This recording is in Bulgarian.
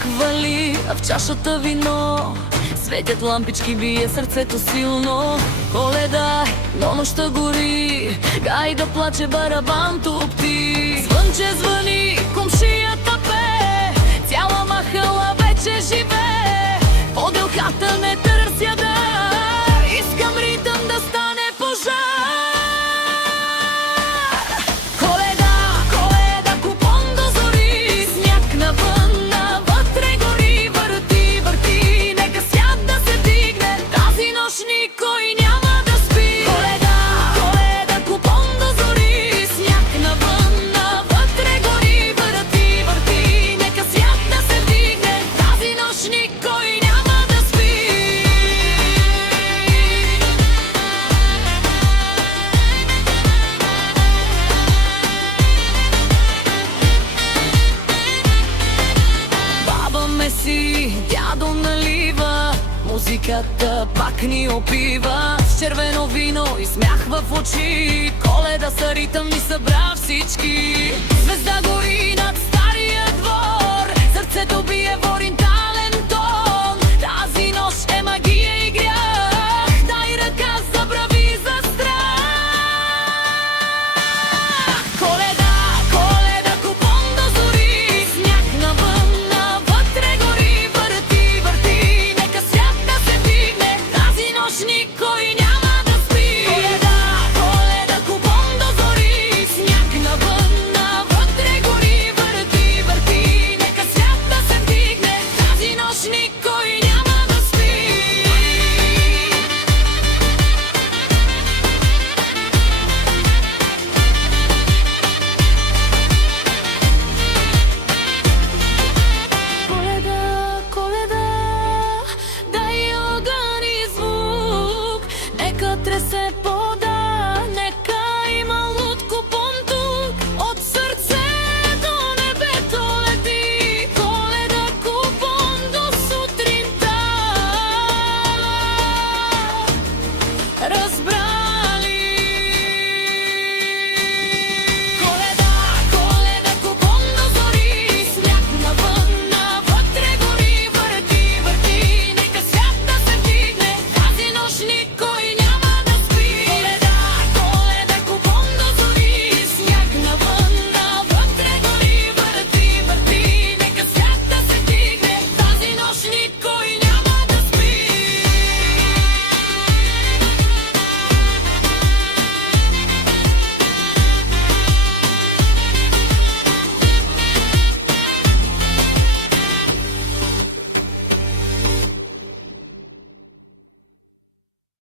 сняг вали, а в чашата вино. Светят лампички, бие сърцето силно. Коледа, но нощта гори, гай да плаче, барабан тупти. Звънче звъни, комшията пее, цяла махала вече живее. Подел хата не търся да, искам ритъм да стане пожар. Коледа, коледа, купон до зори, сняг навън, навътре гори. Върти, върти, нека свят да се вдигне, тази нощ никой няма да спи. Коледа, коледа, купон до зори, сняг навън, навътре гори. Върти, върти, нека свят да се вдигне, тази нощ никой няма да спи. Баба меси, дядо налива, музиката пак ни опива. С червено вино и смях в очи, Коледа са ритъм ни събра всички. Звезда гори над стария двор, сърцето бие